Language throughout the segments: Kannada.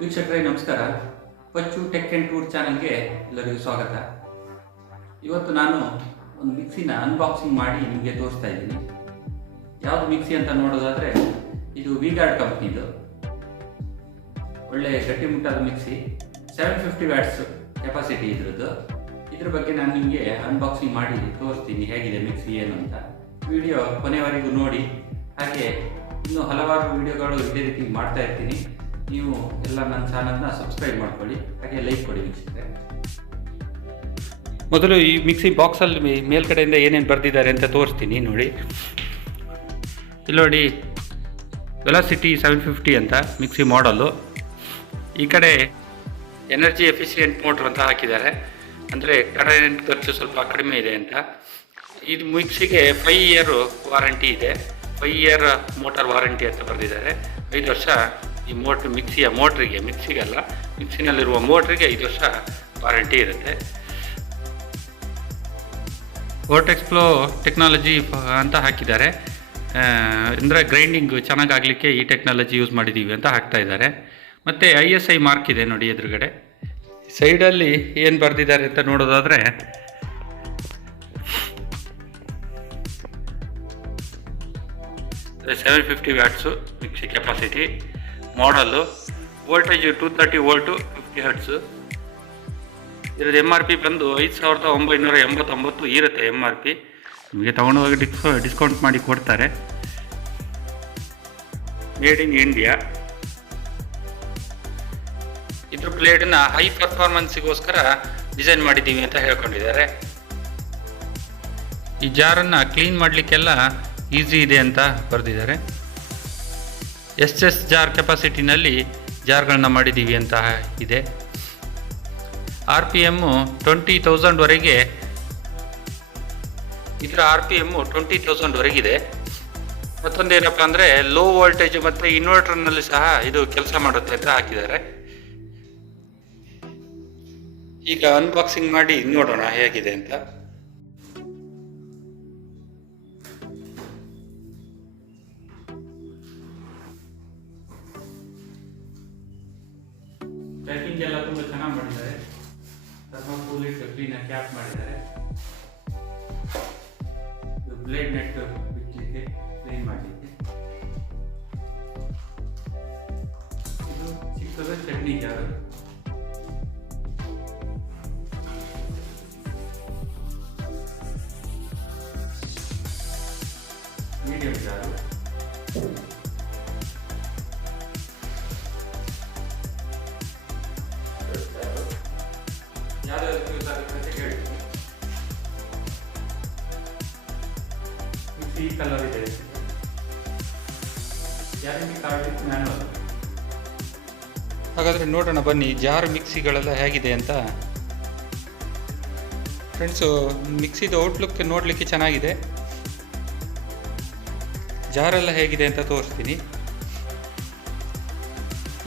ವೀಕ್ಷಕರೇ ನಮಸ್ಕಾರ. ಪಚ್ಚು ಟೆಕ್ ಆ್ಯಂಡ್ ಟೂರ್ ಚಾನಲ್ಗೆ ಎಲ್ಲರಿಗೂ ಸ್ವಾಗತ. ಇವತ್ತು ನಾನು ಒಂದು ಮಿಕ್ಸಿನ ಅನ್ಬಾಕ್ಸಿಂಗ್ ಮಾಡಿ ನಿಮಗೆ ತೋರಿಸ್ತಾ ಇದ್ದೀನಿ. ಯಾವುದು ಮಿಕ್ಸಿ ಅಂತ ನೋಡೋದಾದರೆ ಇದು ವಿಗಾರ್ಡ್ ಕಂಪ್ನಿದು ಒಳ್ಳೆ ಗಟ್ಟಿಮುಟ್ಟಾದ ಮಿಕ್ಸಿ. 750 ವ್ಯಾಟ್ಸ್ ಕೆಪಾಸಿಟಿ ಇದ್ರದ್ದು. ಇದ್ರ ಬಗ್ಗೆ ನಾನು ನಿಮಗೆ ಅನ್ಬಾಕ್ಸಿಂಗ್ ಮಾಡಿ ತೋರಿಸ್ತೀನಿ ಹೇಗಿದೆ ಮಿಕ್ಸಿ ಏನು ಅಂತ. ವಿಡಿಯೋ ಕೊನೆಯವರೆಗೂ ನೋಡಿ. ಹಾಗೆ ಇನ್ನೂ ಹಲವಾರು ವಿಡಿಯೋಗಳು ಇದೇ ರೀತಿ ಮಾಡ್ತಾ ಇರ್ತೀನಿ. ನೀವು ಎಲ್ಲ ನನ್ನ ಚಾನಲ್ನ ಸಬ್ಸ್ಕ್ರೈಬ್ ಮಾಡ್ಕೊಳ್ಳಿ, ಹಾಗೆ ಲೈಕ್ ಕೊಡಿ ವೀಕ್ಷಕರೇ. ಮೊದಲು ಈ ಮಿಕ್ಸಿ ಬಾಕ್ಸಲ್ಲಿ ಮೇಲ್ಗಡೆಯಿಂದ ಏನೇನು ಬರೆದಿದ್ದಾರೆ ಅಂತ ತೋರಿಸ್ತೀನಿ ನೋಡಿ. ಇಲ್ಲಿ ನೋಡಿ, ವೆಲಾಸಿಟಿ 750 ಅಂತ ಮಿಕ್ಸಿ ಮಾಡಲು. ಈ ಕಡೆ ಎನರ್ಜಿ ಎಫಿಷಿಯೆಂಟ್ ಮೋಟ್ರ್ ಅಂತ ಹಾಕಿದ್ದಾರೆ, ಅಂದರೆ ಕರೆಂಟ್ ಖರ್ಚು ಸ್ವಲ್ಪ ಕಡಿಮೆ ಇದೆ ಅಂತ. ಇದು ಮಿಕ್ಸಿಗೆ 5 ಇಯರ್ ವಾರಂಟಿ ಇದೆ. 5 ಇಯರ್ ಮೋಟಾರ್ ವಾರಂಟಿ ಅಂತ ಬರೆದಿದ್ದಾರೆ. 5 ವರ್ಷ ಈ ಮಿಕ್ಸಿಯ ಮೋಟ್ರಿಗೆ, ಮಿಕ್ಸಿಗಲ್ಲ, ಮಿಕ್ಸಿನಲ್ಲಿರುವ ಮೋಟ್ರಿಗೆ 5 ವರ್ಷ ವಾರಂಟಿ ಇರುತ್ತೆ. ವರ್ಟೆಕ್ಸ್ ಫ್ಲೋ ಟೆಕ್ನಾಲಜಿ ಅಂತ ಹಾಕಿದ್ದಾರೆ. ಅಂದರೆ ಗ್ರೈಂಡಿಂಗ್ ಚೆನ್ನಾಗಾಗಲಿಕ್ಕೆ ಈ ಟೆಕ್ನಾಲಜಿ ಯೂಸ್ ಮಾಡಿದ್ದೀವಿ ಅಂತ ಹಾಕ್ತಾ ಇದ್ದಾರೆ. ಮತ್ತು ISI ಮಾರ್ಕ್ ಇದೆ ನೋಡಿ ಎದುರುಗಡೆ. ಸೈಡಲ್ಲಿ ಏನು ಬರೆದಿದ್ದಾರೆ ಅಂತ ನೋಡೋದಾದರೆ, $750 ವ್ಯಾಟ್ಸು ಮಿಕ್ಸಿ ಕೆಪಾಸಿಟಿ, ಮಾಡಲು, ವೋಲ್ಟೇಜ್ 230 ವೋಲ್ಟು, 50 ಹರ್ಟ್ಸು. ಇದ್ರದ್ದು MRP ಬಂದು 5,989 ಇರುತ್ತೆ MRP. ನಿಮಗೆ ತೊಗೊಂಡೋಗಿ ಡಿಸ್ಕೌಂಟ್ ಮಾಡಿ ಕೊಡ್ತಾರೆ. Made in India. ಇದ್ರ ಬ್ಲೇಡನ್ನ ಹೈ ಪರ್ಫಾರ್ಮೆನ್ಸಿಗೋಸ್ಕರ ಡಿಸೈನ್ ಮಾಡಿದ್ದೀವಿ ಅಂತ ಹೇಳ್ಕೊಂಡಿದ್ದಾರೆ. ಈ ಜಾರನ್ನು ಕ್ಲೀನ್ ಮಾಡಲಿಕ್ಕೆಲ್ಲ ಈಸಿ ಇದೆ ಅಂತ ಬರೆದಿದ್ದಾರೆ. SS ಜಾರ್ ಕೆಪಾಸಿಟಿನಲ್ಲಿ ಜಾರ್ಗಳನ್ನ ಮಾಡಿದ್ದೀವಿ ಅಂತ ಇದೆ. RPM 20,000 ವರೆಗೆ, ಇದರ RPM 20,000 ವರೆಗಿದೆ. ಮತ್ತೊಂದೇನಪ್ಪ ಅಂದರೆ ಲೋ ವೋಲ್ಟೇಜ್ ಮತ್ತು ಇನ್ವರ್ಟರ್ನಲ್ಲಿ ಸಹ ಇದು ಕೆಲಸ ಮಾಡುತ್ತೆ ಅಂತ ಹಾಕಿದ್ದಾರೆ. ಈಗ ಅನ್ಬಾಕ್ಸಿಂಗ್ ಮಾಡಿ ನೋಡೋಣ ಹೇಗಿದೆ ಅಂತ. ಪ್ಯಾಕಿಂಗ್ ಎಲ್ಲ ತುಂಬ ಚೆನ್ನಾಗಿ ಮಾಡಿದ್ದಾರೆ. ಥರ್ಮಾಕೋಲ್ ಇಟ್ಟು ಕ್ಲೀನಾಗಿ ಕ್ಯಾಪ್ ಮಾಡಿದ್ದಾರೆ. ಇದು ಬ್ಲೇಡ್ ನೆಟ್ ಬಿಚ್ಚಲಿಕ್ಕೆ, ಕ್ಲೀನ್ ಮಾಡಲಿಕ್ಕೆ. ಇದು ಚಿಕ್ಕದ ಚಟ್ನಿ ಜಾರು. ಮೀಡಿಯಂ ಜಾರು. ಯಾವುದಕ್ಕೆ ಯೂಸ್ ಆಗುತ್ತೆ ಅಂತ ಹೇಳ್ತೀನಿ. ಈ ಕಲರ್ ಇದೆ, ಗ್ಯಾರಂಟಿ ಕಾರ್ಡ್ ವಿತ್ ಮ್ಯಾನುವಲ್. ಹಾಗಾದರೆ ನೋಡೋಣ ಬನ್ನಿ ಜಾರ್ ಮಿಕ್ಸಿಗಳೆಲ್ಲ ಹೇಗಿದೆ ಅಂತ. ಫ್ರೆಂಡ್ಸು, ಮಿಕ್ಸಿದು ಔಟ್ಲುಕ್ ನೋಡಲಿಕ್ಕೆ ಚೆನ್ನಾಗಿದೆ. ಜಾರೆಲ್ಲ ಹೇಗಿದೆ ಅಂತ ತೋರಿಸ್ತೀನಿ.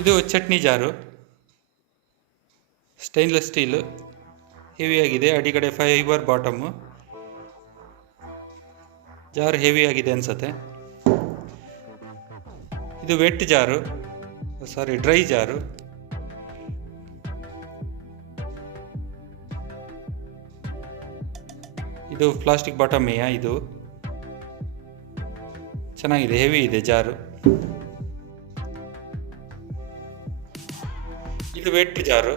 ಇದು ಚಟ್ನಿ ಜಾರು, ಸ್ಟೈನ್ಲೆಸ್ ಸ್ಟೀಲು, ಹೆವಿಯಾಗಿದೆ. ಅಡಿಗಡೆ ಫೈಬರ್ ಬಾಟಮು. ಜಾರು ಹೆವಿಯಾಗಿದೆ ಅನಿಸುತ್ತೆ. ಇದು ವೆಟ್ ಜಾರು, ಡ್ರೈ ಜಾರು. ಇದು ಪ್ಲಾಸ್ಟಿಕ್ ಬಾಟಮೆಯ. ಇದು ಚೆನ್ನಾಗಿದೆ, ಹೆವಿ ಇದೆ ಜಾರು. ಇದು ವೆಟ್ ಜಾರು.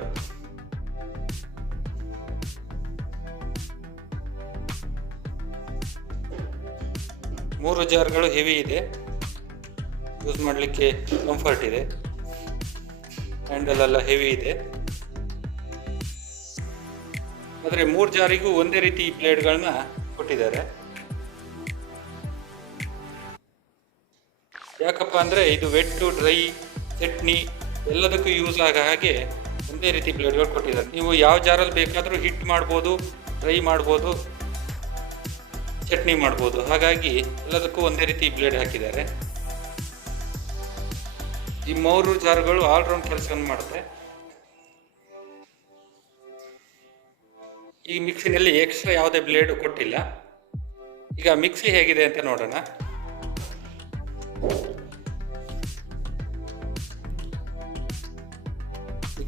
ಮೂರು ಜಾರ್ಗಳು ಹೆವಿ ಇದೆ, ಯೂಸ್ ಮಾಡಲಿಕ್ಕೆ ಕಂಫರ್ಟ್ ಇದೆ. ಹ್ಯಾಂಡಲ್ ಎಲ್ಲ ಹೆವಿ ಇದೆ. ಆದರೆ 3 ಜಾರಿಗೂ ಒಂದೇ ರೀತಿ ಬ್ಲೇಡ್ಗಳನ್ನ ಕೊಟ್ಟಿದ್ದಾರೆ. ಯಾಕಪ್ಪ ಅಂದರೆ ಇದು ವೆಟ್ಟು, ಡ್ರೈ, ಚಟ್ನಿ ಎಲ್ಲದಕ್ಕೂ ಯೂಸ್ ಆಗೋ ಹಾಗೆ ಒಂದೇ ರೀತಿ ಬ್ಲೇಡ್ಗಳು ಕೊಟ್ಟಿದ್ದಾರೆ. ನೀವು ಯಾವ ಜಾರಲ್ಲಿ ಬೇಕಾದರೂ ಹಿಟ್ ಮಾಡ್ಬೋದು, ಡ್ರೈ ಮಾಡ್ಬೋದು, ಚಟ್ನಿ ಮಾಡ್ಬೋದು. ಹಾಗಾಗಿ ಎಲ್ಲದಕ್ಕೂ ಒಂದೇ ರೀತಿ ಬ್ಲೇಡ್ ಹಾಕಿದ್ದಾರೆ. ಈ 3 ಜಾರ್ಗಳು ಆಲ್ರೌಂಡ್ ಕೆಲಸವನ್ನು ಮಾಡುತ್ತೆ. ಈ ಮಿಕ್ಸಿನಲ್ಲಿ ಎಕ್ಸ್ಟ್ರಾ ಯಾವುದೇ ಬ್ಲೇಡ್ ಕೊಟ್ಟಿಲ್ಲ. ಈಗ ಮಿಕ್ಸಿ ಹೇಗಿದೆ ಅಂತ ನೋಡೋಣ.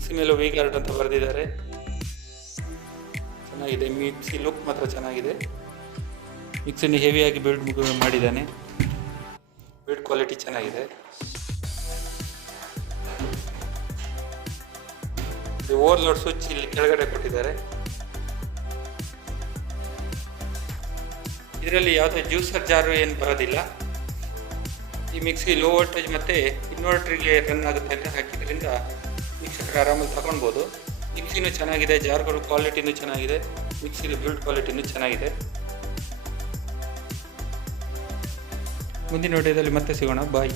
ಮಿಕ್ಸಿ ಮೇಲೆ ವಿ ಗಾರ್ಡ್ ಅಂತ ಬರೆದಿದ್ದಾರೆ. ಚೆನ್ನಾಗಿದೆ ಮಿಕ್ಸಿ, ಲುಕ್ ಮಾತ್ರ ಚೆನ್ನಾಗಿದೆ. ಮಿಕ್ಸಿನ ಹೆವಿಯಾಗಿ ಬಿಲ್ಡ್ ಮಾಡಿದ್ದಾನೆ, ಬಿಲ್ಡ್ ಕ್ವಾಲಿಟಿ ಚೆನ್ನಾಗಿದೆ. ಓವರ್ಲೋಡ್ ಸ್ವಿಚ್ ಇಲ್ಲಿ ಕೆಳಗಡೆ ಕೊಟ್ಟಿದ್ದಾರೆ. ಇದರಲ್ಲಿ ಯಾವುದೇ ಜ್ಯೂಸರ್ ಜಾರು ಏನು ಬರೋದಿಲ್ಲ. ಈ ಮಿಕ್ಸಿ ಲೋ ವೋಲ್ಟೇಜ್ ಮತ್ತು ಇನ್ವರ್ಟ್ರಿಗೆ ರನ್ ಆಗುತ್ತೆ ಅಂತ ಹಾಕಿದ್ರಿಂದ ವೀಕ್ಷಕರು ಆರಾಮಾಗಿ ತಗೊಳ್ಬೋದು. ಮಿಕ್ಸಿನೂ ಚೆನ್ನಾಗಿದೆ, ಜಾರ್ಗಳು ಕ್ವಾಲಿಟಿನೂ ಚೆನ್ನಾಗಿದೆ, ಮಿಕ್ಸಿಲಿ ಬಿಲ್ಡ್ ಕ್ವಾಲಿಟಿನೂ ಚೆನ್ನಾಗಿದೆ. ಮುಂದಿನ ವಿಡಿಯೋದಲ್ಲಿ ಮತ್ತೆ ಸಿಗೋಣ, ಬಾಯ್.